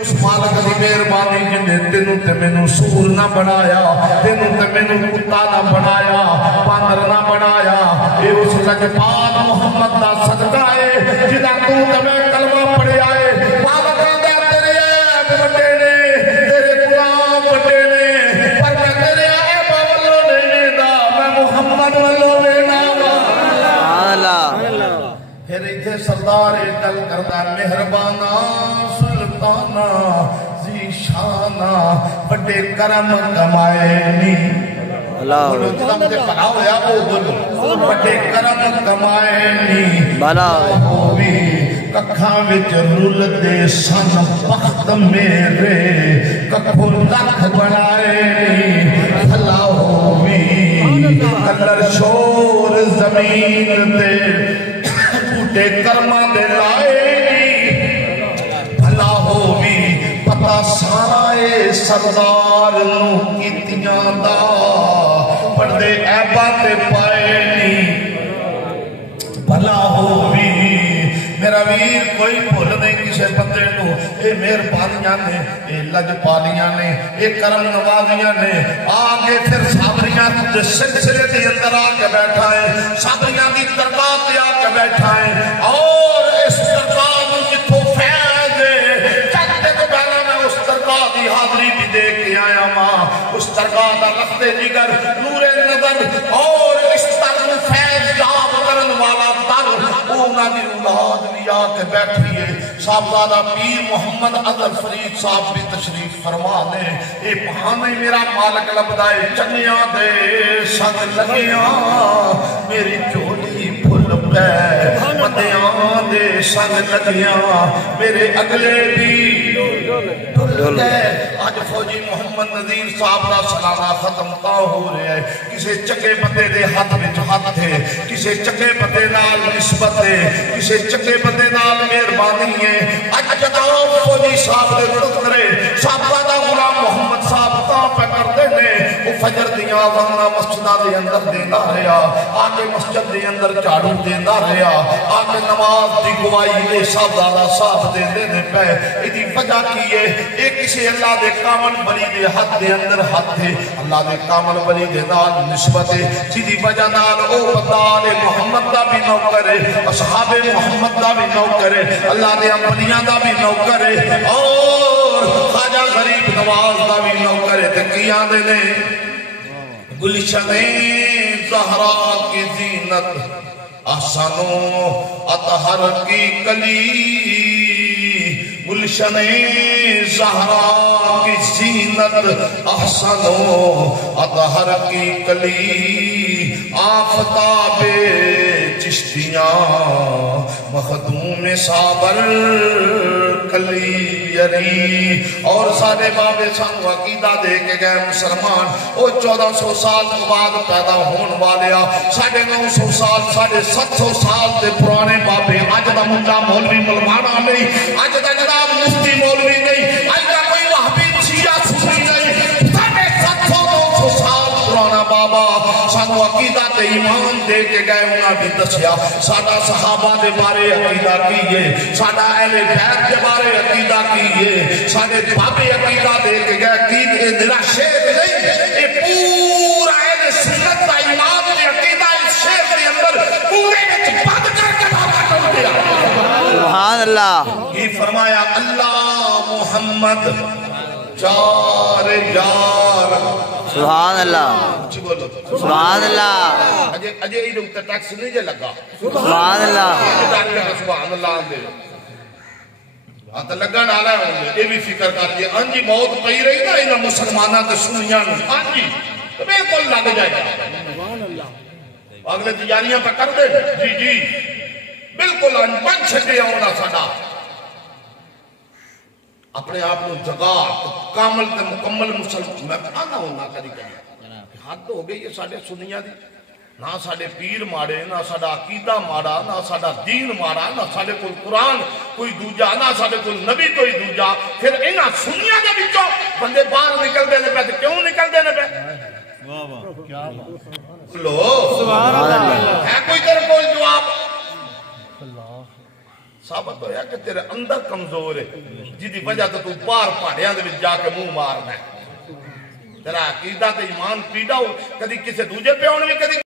اس مالک دی مہربانی جن نے تینوں تے مینوں سور نہ بنایا، تینوں تے مینوں کتا نہ بنایا، باندر نہ بنایا، اے اس لجپال محمد دا صدقہ ہے جنہاں تو تے میں کلمہ پڑھیا ہے۔ مالک دا تیرے عیب بڑے نے، تیرے غلام بڑے نے، پر میں تیرے عیب والوں نہیں ویندا، میں محمد والوں وینا وا۔ پھر ایتھے سردار گل کردا مہربانا سلطانا ذی شانہ بڑے کرم کمائے نی، بولو جدم تے پڑھا ہویا وہ بولو، بڑے کرم کمائے نی، بھلا ہووی ککھاں وچ رول دے سن بخت میرے، ککھوں لکھ بنائے نی، بھلا ہووی کلر شور زمین تے بوٹے کرماں دے لائے، بھلا ہووی پتہ سارا اے سردار نو کیتیاں دا، پردے عیباں تے پائے نی، بھلا ہووی میرا ویر کوئی بھول نہیں کسے بندے کو، اے مہربانیاں نے، اے لجپالیاں نے، اے کرم نوازیاں نے، آگے پھر صابریاں دے سلسلے دے اندر آکے بیٹھا ہے، صابریاں دی درگاہ تے آکے بیٹھا ہے، اور اس درگاہ میں جتھوں فیض ہے، چلتے کو پہلا میں اس درگاہ دی حاضری بھی دے کے آیا ماں، اس درگاہ دا لفظ جگر، نور نظر، اور اس طرح فیض جاب کرن والا در، اونا دی اولاد بھی آکے بیٹھی ہے، صاحبزادہ پیر محمد عدل فرید صاحب بھی تشریف فرما دے، اے بہانے میرا مالک لبدائے چنیاں دے سنگ لگیاں، میری چولی پھل پہ مدیاں دے سنگ لگیاں، میرے اگلے بھی ڈھل گئے۔ آج فوجی محمد نذیر صاحب دا سلامہ ختم تا ہو رہے ہیں، کسے چکے بندے دے ہاتھ وچ ہاتھ تھے، کسے چکے بندے نال نسبت ہے، کسے چکے بندے نال مہربانی ہے، اج جناب فوجی صاحب دے ٹکرے صاحبزادہ غلام محمد صاحب تا پہ کرتے نے، وہ فجر دیاں آزانہ مسجدہ دے اندر دینا رہا، آگے مسجد دے اندر جھاڑو دینا رہا، آگے نماز دی گواہی اے صاحبزادہ صاحب دے دینے پہ، ایدی وجہ کیے ایک کسی اللہ دے کامل بلی دے حد دے اندر حد تھے، اللہ دے کامل بلی دے نال نسبت ہے، جیدی وجہ نال او بدال محمد دا بھی نوکر ہے، اصحاب محمد دا بھی نوکر ہے، اللہ دے انبیاء دا بھی نوکر ہے، اور خواجہ غریب نواز دا بھی نوکر ہے، تے کیاں دے نے گلشن زہرا کی زینت احسنو اطہر کی کلی، گلشن زہرا کی زینت احسنو اطہر کی کلی، آفتاب چشتیاں مخدوم صابر کلی یری، اور سارے بابے سانو عقیدہ دے کے گئے مسلمان، او 1400 سال بعد پیدا ہون والیا، 950 سال 750 سال دے پرانے بابے، آج دا مجھا مولوی ملمانہ نہیں، آج دا جناب مفتی مولوی نہیں، آج دا کوئی وحبی شیعہ سنی نہیں، 750 سال پرانا بابا سانو عقیدہ تے ایمان دے کے گئے، انہاں بھی دسیا سادہ صحابہ دے بارے عقیدہ کیے، سادہ اہل بیت دے بارے عقیدہ کیے، سادے بابے عقیدہ دے کے گئے، عقید دلہ شیر نہیں، اے پورا اہل سنت دا ایمان دے عقیدہ اس شیر دے اندر پورے وچ بند کر کے بابا کر دیا۔ سبحان اللہ، یہ فرمایا اللہ محمد چار یار، سبحان اللہ، سبحان اللہ، اجے ہی نکتہ ٹیکس نہیں جے لگا، سبحان اللہ، سبحان اللہ دے آتا لگا نالا ہے ہوں گے، یہ بھی فکر کر دیا، انجی موت پہی رہی نا انہا مسلمانہ تے سنیاں نے، انجی تو بالکل لگ جائے گا، اگلے تجاریاں پہ کر دے، جی جی بالکل انج پنچ چھٹے ہونا ساڑا، اپنے آپ کو جگہ کامل تے مکمل مسلمان، میں آنا ہونا کری حد ہو گئی ہے ساڑے سنیاں دی، نہ ساڑے پیر مارے، نہ ساڑا عقیدہ مارا، نہ ساڑا دین مارا، نہ ساڑے کوئی قرآن کوئی دوجا، نہ ساڑے کوئی نبی کوئی دوجا، پھر انہا سنیاں دے بچوں بندے باہر نکل دینے پہ، کیوں نکل دینے پہ؟ لو ہے کوئی تر کوئی جواب؟ ثابت ہویا کہ تیرے اندر کمزور ہے جدی وجہ تو پار پاڑیاں دے وچ جا کے منہ مارنا ہے تیرا عقیدہ تے ایمان پیڑا ہو کدی کسے دوجے پہ ہونے بھی کدی